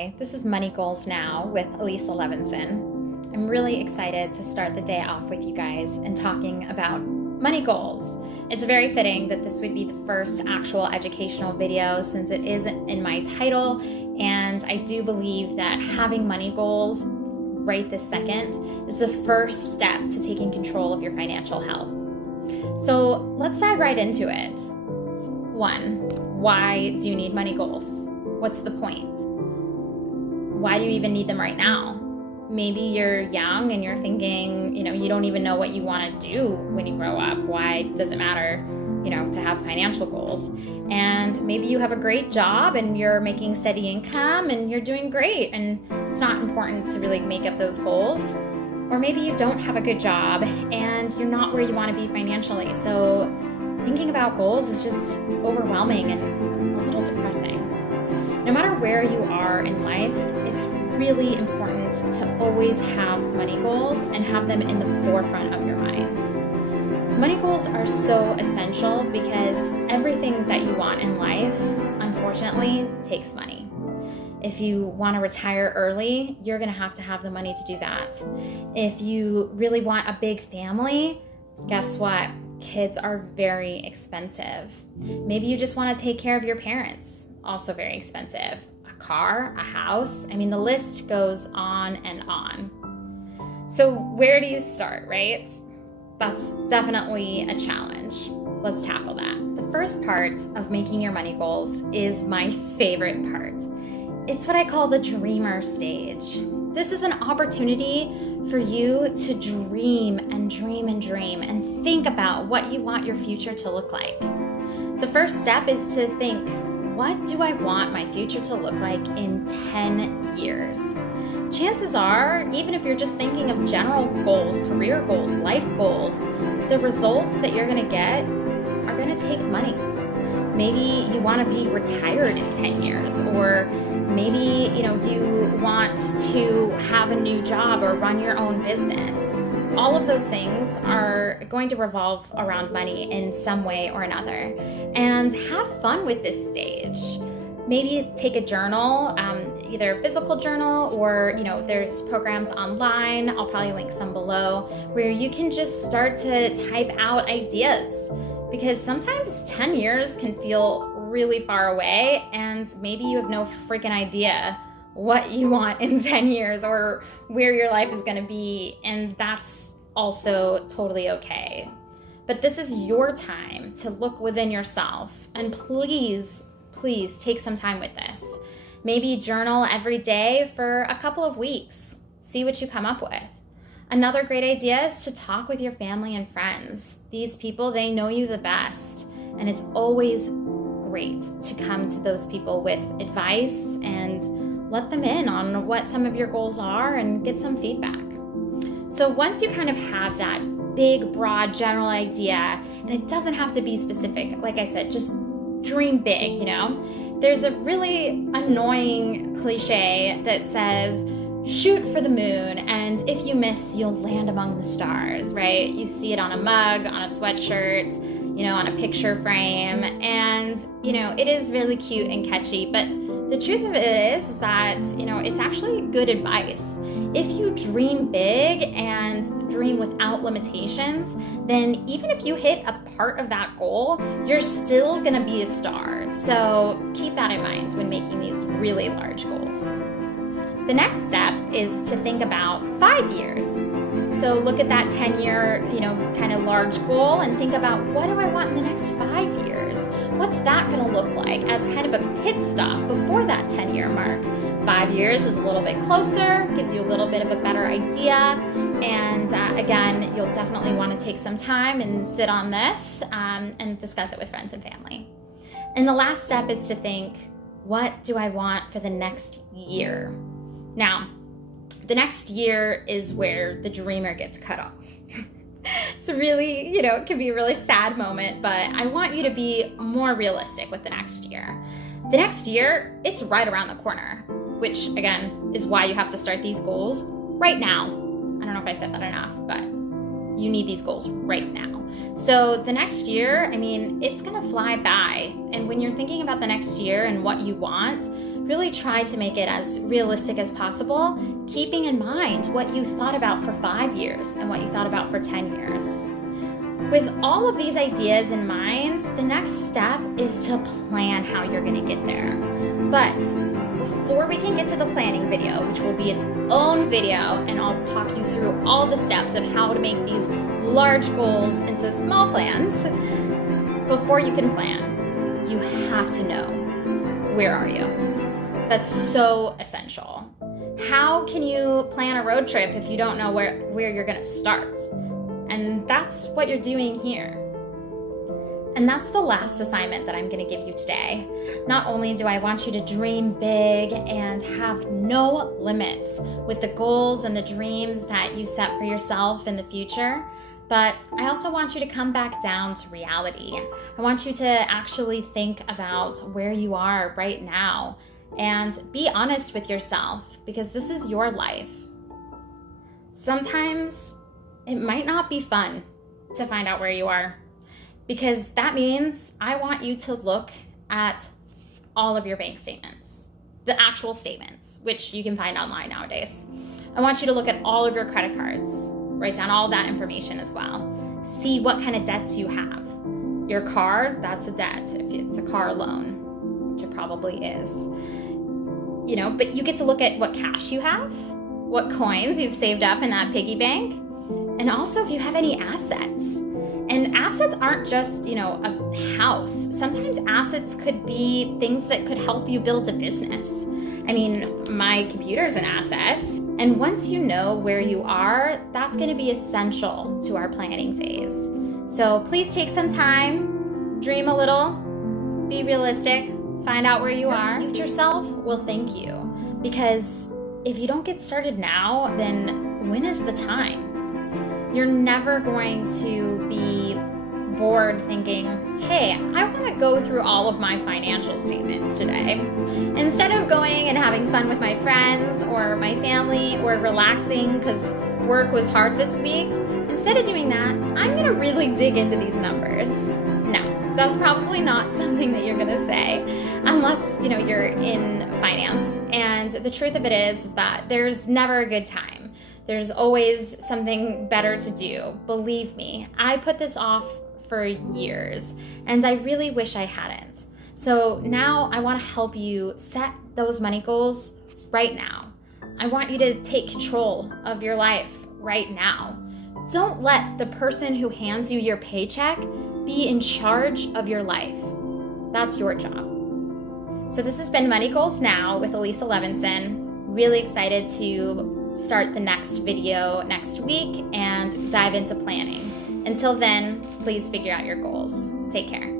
Hi, this is Money Goals Now with Elisa Levinson. I'm really excited to start the day off with you guys and talking about money goals. It's very fitting that this would be the first actual educational video since it is in my title, and I do believe that having money goals right this second is the first step to taking control of your financial health. So let's dive right into it. 1, why do you need money goals? What's the point? Why do you even need them right now? Maybe you're young and you're thinking, you don't even know what you want to do when you grow up. Why does it matter, to have financial goals? And maybe you have a great job and you're making steady income and you're doing great and it's not important to really make up those goals. Or maybe you don't have a good job and you're not where you want to be financially. So thinking about goals is just overwhelming and a little depressing. No matter where you are in life, it's really important to always have money goals and have them in the forefront of your mind. Money goals are so essential because everything that you want in life, unfortunately, takes money. If you want to retire early, you're going to have the money to do that. If you really want a big family, guess what? Kids are very expensive. Maybe you just want to take care of your parents, also very expensive. A car, a house, the list goes on and on. So where do you start, right? That's definitely a challenge. Let's tackle that. The first part of making your money goals is my favorite part. It's what I call the dreamer stage. This is an opportunity for you to dream and dream and dream and think about what you want your future to look like. The first step is to think, what do I want my future to look like in 10 years? Chances are, even if you're just thinking of general goals, career goals, life goals, the results that you're going to get are going to take money. Maybe you want to be retired in 10 years, or maybe, you want to have a new job or run your own business. All of those things are going to revolve around money in some way or another. And have fun with this stage. Maybe take a journal, either a physical journal or, there's programs online, I'll probably link some below, where you can just start to type out ideas. Because sometimes 10 years can feel really far away and maybe you have no freaking idea what you want in 10 years or where your life is going to be, and that's also totally okay. But this is your time to look within yourself, and please take some time with this. Maybe journal every day for a couple of weeks. See what you come up with. Another great idea is to talk with your family and friends. These people, they know you the best, and it's always great to come to those people with advice and let them in on what some of your goals are and get some feedback. So once you kind of have that big, broad, general idea, and it doesn't have to be specific, like I said, just dream big, There's a really annoying cliche that says, shoot for the moon, and if you miss, you'll land among the stars, right? You see it on a mug, on a sweatshirt, on a picture frame, and, it is really cute and catchy, but the truth of it is that, it's actually good advice. If you dream big and dream without limitations, then even if you hit a part of that goal, you're still gonna be a star. So keep that in mind when making these really large goals. The next step is to think about 5 years. So look at that 10-year, kind of large goal and think about, what do I want in the next 5 years? What's that going to look like as kind of a pit stop before that 10-year mark? 5 years is a little bit closer, gives you a little bit of a better idea. And again, you'll definitely want to take some time and sit on this and discuss it with friends and family. And the last step is to think, what do I want for the next year? Now, the next year is where the dreamer gets cut off. It's really, it can be a really sad moment, but I want you to be more realistic with the next year. The next year, it's right around the corner, which again, is why you have to start these goals right now. I don't know if I said that enough, but you need these goals right now. So the next year, it's gonna fly by. And when you're thinking about the next year and what you want, really try to make it as realistic as possible, keeping in mind what you thought about for 5 years and what you thought about for 10 years. With all of these ideas in mind, the next step is to plan how you're going to get there. But before we can get to the planning video, which will be its own video, and I'll talk you through all the steps of how to make these large goals into small plans, before you can plan, you have to know, where are you? That's so essential. How can you plan a road trip if you don't know where you're going to start? And that's what you're doing here. And that's the last assignment that I'm going to give you today. Not only do I want you to dream big and have no limits with the goals and the dreams that you set for yourself in the future, but I also want you to come back down to reality. I want you to actually think about where you are right now and be honest with yourself, because this is your life. Sometimes it might not be fun to find out where you are, because that means I want you to look at all of your bank statements, the actual statements, which you can find online nowadays. I want you to look at all of your credit cards, write down all that information as well. See what kind of debts you have. Your car, that's a debt if it's a car loan, which it probably is. But you get to look at what cash you have, what coins you've saved up in that piggy bank, and also if you have any assets. And assets aren't just, a house. Sometimes assets could be things that could help you build a business. I mean, my computer's an asset. And once you know where you are, that's going to be essential to our planning phase. So please take some time, dream a little, be realistic, find out where you are. Your future self will thank you, because if you don't get started now, then when is the time? You're never going to be bored thinking, hey, I want to go through all of my financial statements today. Instead of going and having fun with my friends or my family or relaxing because work was hard this week, instead of doing that, I'm going to really dig into these numbers. No, that's probably not something that you're going to say unless, you're in finance. And the truth of it is that there's never a good time. There's always something better to do. Believe me, I put this off for years, and I really wish I hadn't. So now I want to help you set those money goals right now. I want you to take control of your life right now. Don't let the person who hands you your paycheck be in charge of your life. That's your job. So this has been Money Goals Now with Elisa Levinson. Really excited to start the next video next week and dive into planning. Until then, please figure out your goals. Take care.